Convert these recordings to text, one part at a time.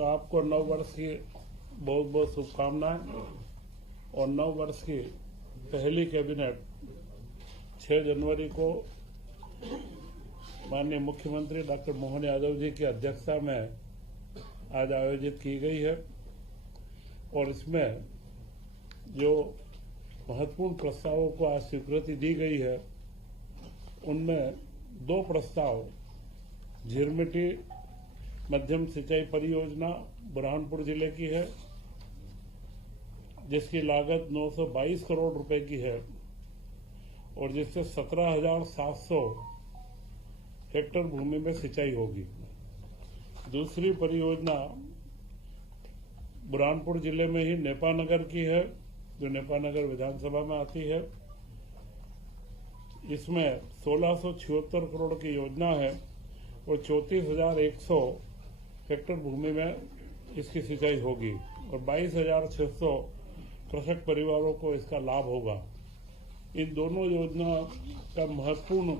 तो आपको नव वर्ष की बहुत बहुत शुभकामनाएं। और नव वर्ष की पहली कैबिनेट 6 जनवरी को माननीय मुख्यमंत्री डॉक्टर मोहन यादव जी की अध्यक्षता में आज आयोजित की गई है। और इसमें जो महत्वपूर्ण प्रस्तावों को आज स्वीकृति दी गई है, उनमें 2 प्रस्ताव झिरमिटी मध्यम सिंचाई परियोजना बुरहानपुर जिले की है, जिसकी लागत 922 करोड़ रुपए की है और जिससे 17,700 हेक्टेयर भूमि में सिंचाई होगी। दूसरी परियोजना बुरहानपुर जिले में ही नेपानगर की है, जो नेपानगर विधानसभा में आती है। इसमें 1676 करोड़ की योजना है और 34,100 हेक्टेयर भूमि में इसकी सिंचाई होगी और 22,600 कृषक परिवारों को इसका लाभ होगा। इन दोनों योजना का महत्वपूर्ण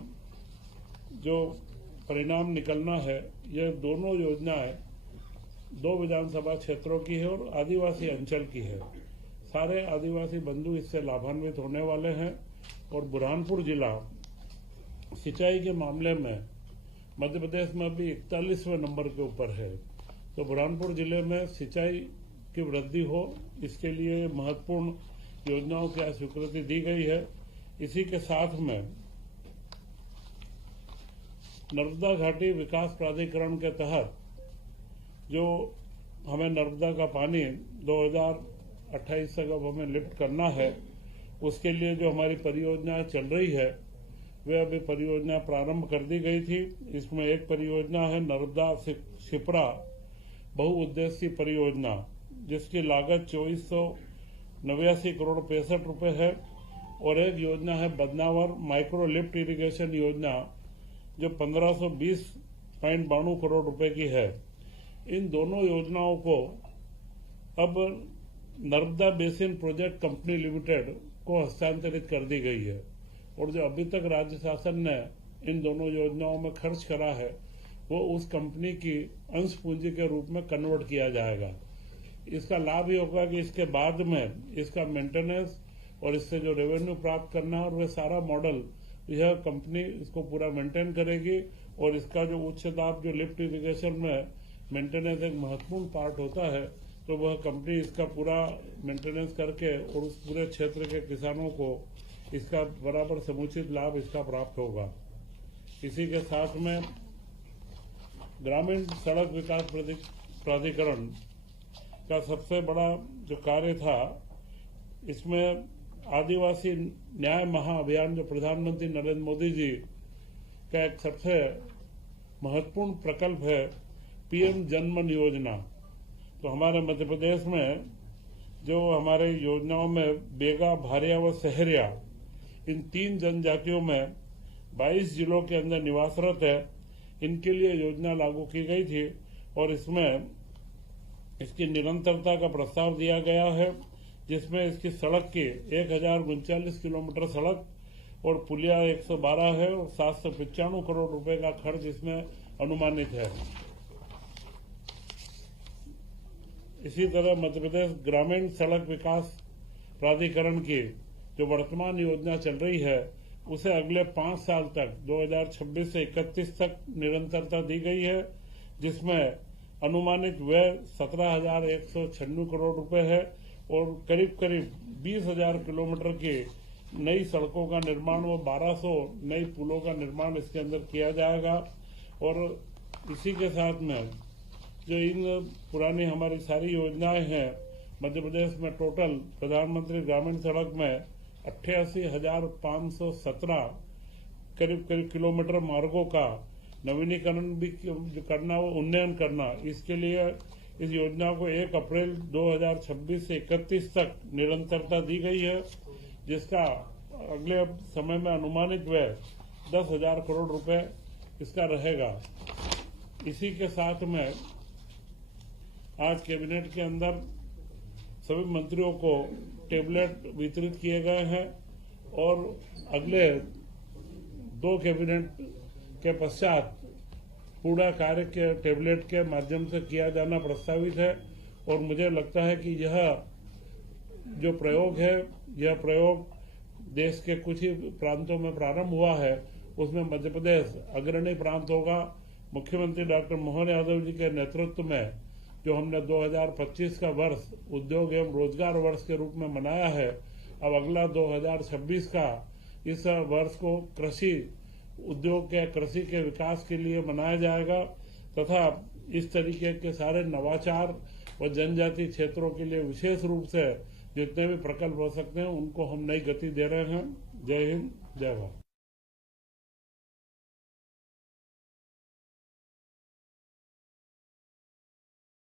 जो परिणाम निकलना है, यह दोनों योजनाएं 2 विधानसभा क्षेत्रों की है और आदिवासी अंचल की है। सारे आदिवासी बंधु इससे लाभान्वित होने वाले हैं। और बुरहानपुर जिला सिंचाई के मामले में मध्य प्रदेश में अभी 41वें नंबर के ऊपर है। तो बुरहानपुर जिले में सिंचाई की वृद्धि हो, इसके लिए महत्वपूर्ण योजनाओं की स्वीकृति दी गई है। इसी के साथ में नर्मदा घाटी विकास प्राधिकरण के तहत जो हमें नर्मदा का पानी 2028 तक अब हमें लिफ्ट करना है, उसके लिए जो हमारी परियोजनाएं चल रही है, वे अभी परियोजना प्रारंभ कर दी गई थी। इसमें एक परियोजना है नर्मदा शिप्रा बहुउद्देशीय परियोजना, जिसकी लागत 2489 करोड़ 65 रुपए है। और एक योजना है बदनावर माइक्रो लिफ्ट इरिगेशन योजना, जो 1520.92 करोड़ रुपए की है। इन दोनों योजनाओं को अब Narmada basin project company limited को हस्तांतरित कर दी गई है। और जो अभी तक राज्य शासन ने इन दोनों योजनाओं में खर्च करा है, वो उस कंपनी की अंश पूंजी के रूप में कन्वर्ट किया जाएगा। इसका लाभ ये होगा कि इसके बाद में इसका मेंटेनेंस और इससे जो रेवेन्यू प्राप्त करना है, और वह सारा मॉडल यह कंपनी इसको पूरा मेंटेन करेगी। और इसका जो उच्च दाब जो लिफ्ट इरिगेशन में मेंटेनेंस एक महत्वपूर्ण पार्ट होता है, तो वह कंपनी इसका पूरा मेंटेनेंस करके और उस पूरे क्षेत्र के किसानों को इसका बराबर समुचित लाभ इसका प्राप्त होगा। इसी के साथ में ग्रामीण सड़क विकास प्राधिकरण का सबसे बड़ा जो कार्य था, इसमें आदिवासी न्याय महाअभियान जो प्रधानमंत्री नरेंद्र मोदी जी का एक सबसे महत्वपूर्ण प्रकल्प है, पीएम जनमन योजना। तो हमारे मध्य प्रदेश में जो हमारे योजनाओं में बेगा, भारिया व सहरिया, इन 3 जनजातियों में 22 जिलों के अंदर निवासरत है, इनके लिए योजना लागू की गई थी। और इसमें इसकी निरंतरता का प्रस्ताव दिया गया है, जिसमें इसकी सड़क की 1039 किलोमीटर सड़क और पुलिया 112 है और 795 करोड़ रुपए का खर्च इसमें अनुमानित है। इसी तरह मध्य प्रदेश ग्रामीण सड़क विकास प्राधिकरण की जो वर्तमान योजना चल रही है, उसे अगले 5 साल तक 2026 से 31 तक निरंतरता दी गई है, जिसमें अनुमानित व्यय 17,196 करोड़ रुपए है और करीब करीब 20,000 किलोमीटर की नई सड़कों का निर्माण व 1200 नई पुलों का निर्माण इसके अंदर किया जाएगा। और इसी के साथ में जो इन पुरानी हमारी सारी योजनाएं हैं, मध्य प्रदेश में टोटल प्रधानमंत्री ग्रामीण सड़क में 88,517 करीब किलोमीटर मार्गों का नवीनीकरण भी जो करना, वो उन्नयन करना, इसके लिए इस योजना को 1 अप्रैल 2026 से 31 तक निरंतरता दी गई है, जिसका अगले समय में अनुमानित व्यय 10,000 करोड़ रुपए इसका रहेगा। इसी के साथ में आज कैबिनेट के अंदर सभी मंत्रियों को टेबलेट वितरित किए गए हैं और अगले 2 कैबिनेट के पश्चात पूरा कार्य के टेबलेट के माध्यम से किया जाना प्रस्तावित है। और मुझे लगता है कि यह जो प्रयोग है, यह प्रयोग देश के कुछ ही प्रांतों में प्रारंभ हुआ है, उसमें मध्य प्रदेश अग्रणी प्रांत होगा। मुख्यमंत्री डॉक्टर मोहन यादव जी के नेतृत्व में जो हमने 2025 का वर्ष उद्योग एवं रोजगार वर्ष के रूप में मनाया है, अब अगला 2026 का इस वर्ष को कृषि उद्योग के कृषि के विकास के लिए मनाया जाएगा तथा इस तरीके के सारे नवाचार व जनजातीय क्षेत्रों के लिए विशेष रूप से जितने भी प्रकल्प हो सकते हैं उनको हम नई गति दे रहे हैं। जय हिंद, जय भारत।